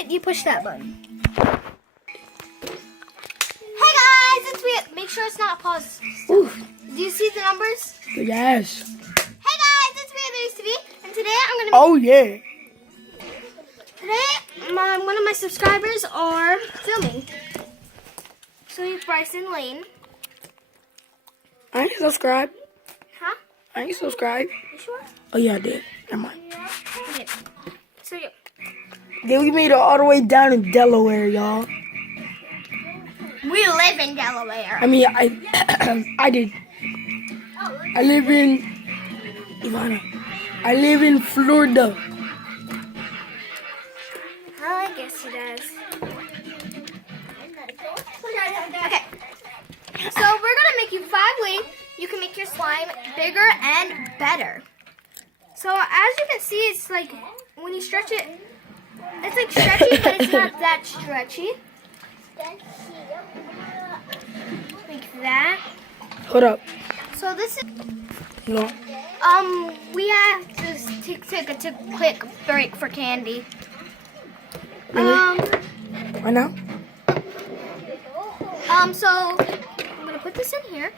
it, you push that button. Hey guys, it's me. Make sure it's not paused. Ooh. Do you see the numbers? Yes. Hey guys, it's me, TV, and today I'm gonna. Oh yeah. Today, one of my subscribers are filming. So he's Bryson Lane. I ain't subscribed. Huh? I ain't subscribed. You sure? Oh yeah, I did. Never mind. Okay. So yeah. Then we made it all the way down in Delaware, y'all. We live in Delaware. I mean, I did. I live in Ivana. I live in Florida. I guess he does. Okay. So we're gonna make you 5 ways you can make your slime bigger and better. So as you can see, it's like when you stretch it, it's like stretchy, but it's not that stretchy. Like that. Hold up. So this is No. we have to take a quick break for candy. Really? Why now? So I'm gonna put this in here.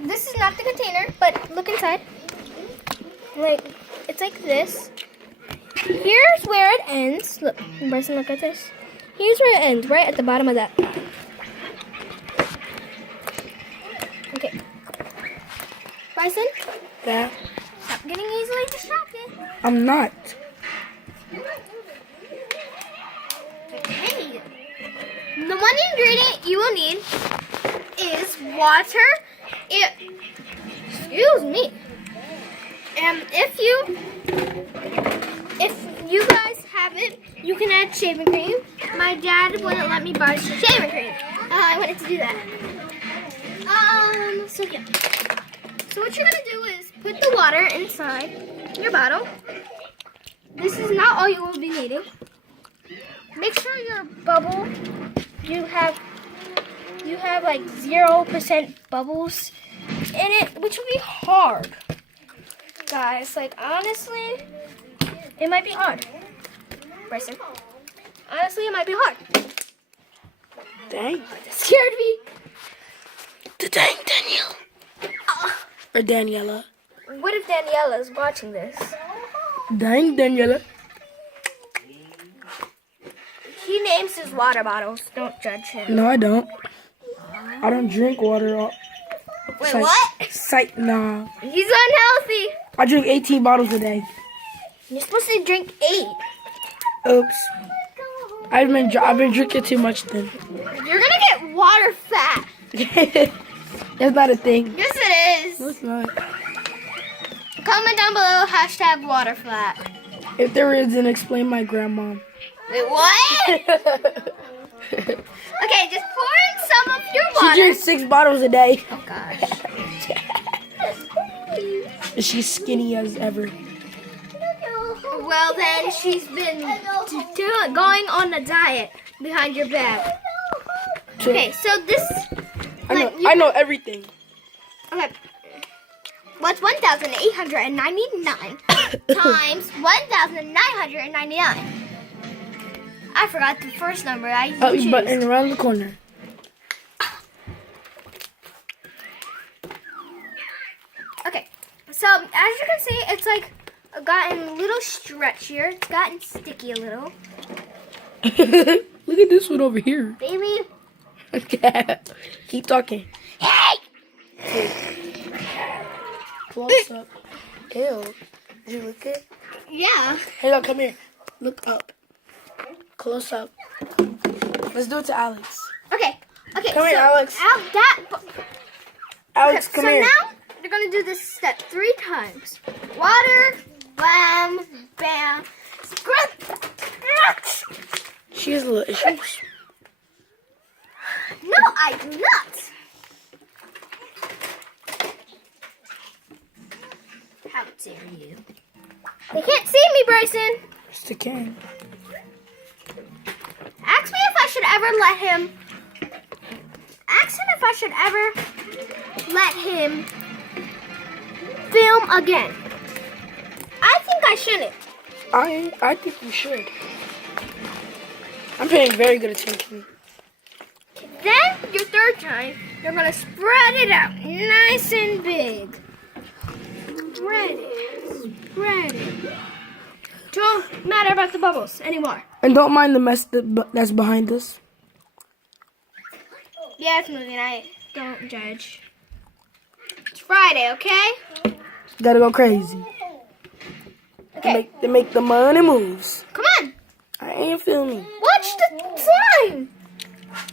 This is not the container, but look inside. Like, it's like this. Here's where it ends. Look, Bryson, look at this. Here's where it ends, right at the bottom of that. Okay. Bryson, Yeah. stop getting easily distracted. I'm not. Okay. The one ingredient you will need is water. Excuse me. And if you guys have it, you can add shaving cream. My dad wouldn't let me buy shaving cream. I wanted to do that. So yeah. So what you're gonna do is put the water inside your bottle. This is not all you will be needing. Make sure your bubble, you have like 0% bubbles in it, which will be hard. Guys, like honestly, it might be hard. Bryson, honestly, it might be hard. Dang. That scared me. Dang, Danielle. Or Daniela. What if Daniela is watching this? Dang, Daniela. He names his water bottles. Don't judge him. No, I don't. I don't drink water. Wait, what? Nah. He's unhealthy. I drink 18 bottles a day. You're supposed to drink 8. Oops. I've been drinking too much then. You're gonna get water fat. That's not a thing. Yes, it is. No, it's not. Comment down below, hashtag water flat. If there is, then explain my grandma. Wait, what? Okay, just pour in some of your She water. drinks 6 bottles a day. Oh, gosh. She's skinny as ever. Well, then she's been going on a diet behind your back. Okay, so this... I know everything. Okay. What's 1,899 times 1,999? I forgot the first number I used. But around the corner. Okay, so as you can see, it's like gotten a little stretchier. It's gotten sticky a little. Look at this one over here. Baby. Keep talking. Hey! Close up. Ew. Did you look it? Yeah. Hey, look, come here. Look up. Close up. Let's do it to Alex. Okay. Okay. Come here, Alex. Alex, come here. So now you're gonna do this step 3 times. Water, bam, bam, She has a little issues. No, I do not. How dare you? They can't see me, Bryson. Yes, they can. Ask me if I should ever let him. Ask him if I should ever let him film again. I think I shouldn't. I think you should. I'm paying very good attention. Then, your third time, you're going to spread it out nice and big. Spread it. Don't matter about the bubbles anymore. And don't mind the mess that's behind us. Yeah, it's movie night. Don't judge. It's Friday, okay? Gotta go crazy. Okay. They make the money moves. Come on. I ain't filming. Watch the slime.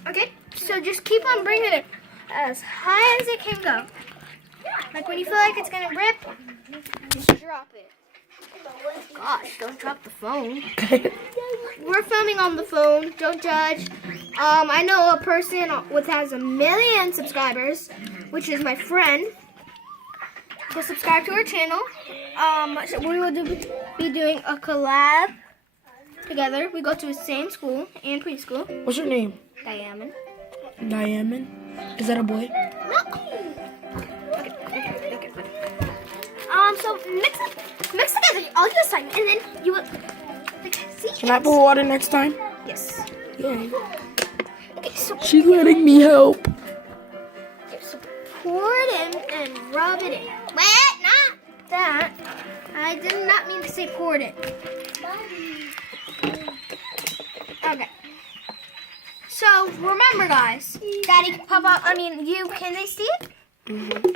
Okay, so just keep on bringing it as high as it can go. Like when you feel like it's gonna rip, just drop it. Gosh, don't drop the phone. We're filming on the phone. Don't judge. I know a person which has 1 million subscribers, which is my friend. So subscribe to our channel. So we will be doing a collab together. We go to the same school and preschool. What's your name? Diamond. Diamond. Is that a boy? No. Okay. So mix together all your slime, and then you will. See? Can I pour water next time? Yes. Yeah. Okay, so She's letting me help. pour it in and rub it in. Wait, not that. I did not mean to say poured it. Okay. So remember, guys, Daddy, Papa. Can they see it? Mm-hmm.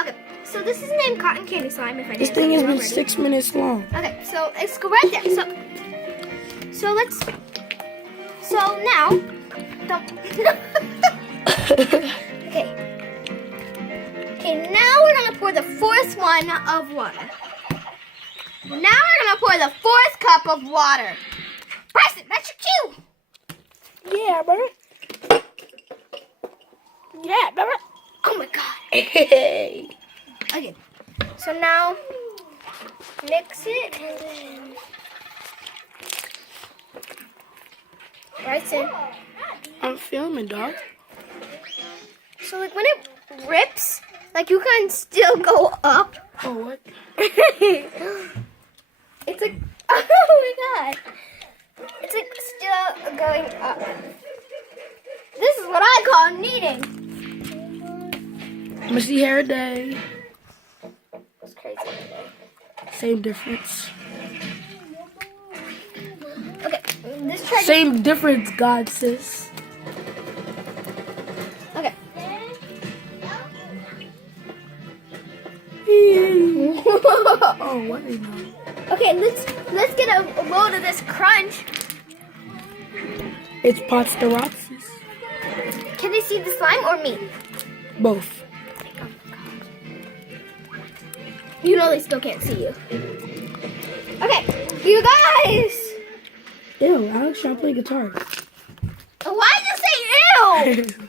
Okay. So this is named Cotton Candy Slime. If I This didn't thing has say been already. 6 minutes long. Okay, so it's go right there. So let's. So now, don't. Okay, now we're gonna pour the fourth one of water. Now we're gonna pour the fourth cup of water. Press it. That's your cue. Yeah, bro. Yeah, remember? Oh my God. Hey. Okay. So now, mix it and then. Right in. I'm filming, dog. So like when it rips, like you can still go up. Oh, what? It's like, oh my God. It's like still going up. This is what I call kneading. Missy hair day. It's crazy. Same difference. Okay, this try. Same difference, God sis. Okay. Oh, what is that? Okay, let's get a load of this crunch. It's Potsteropsis. Can they see the slime or me? Both. You know they still can't see you. Okay, you guys. Ew, Alex trying to play guitar. Why did you say ew?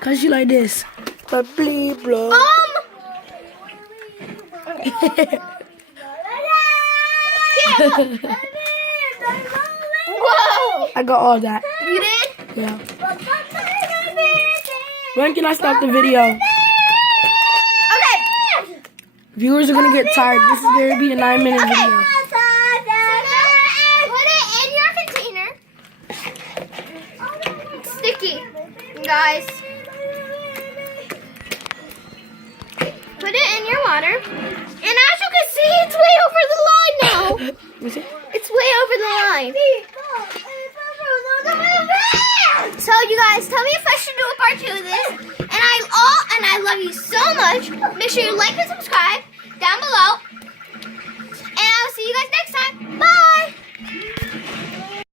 Cause she like this. But bleep blow. Whoa! I got all that. You did? Yeah. When can I stop the video? Okay. Viewers are gonna get tired. This is gonna be a 9-minute video. Put it in your container. It's sticky, guys. Put it in your water. And as you can see, it's way over the line now. Is it? It's way over the line. So you guys, tell me if I should do a part 2 of this. And I love you so much. Make sure you like and subscribe down below.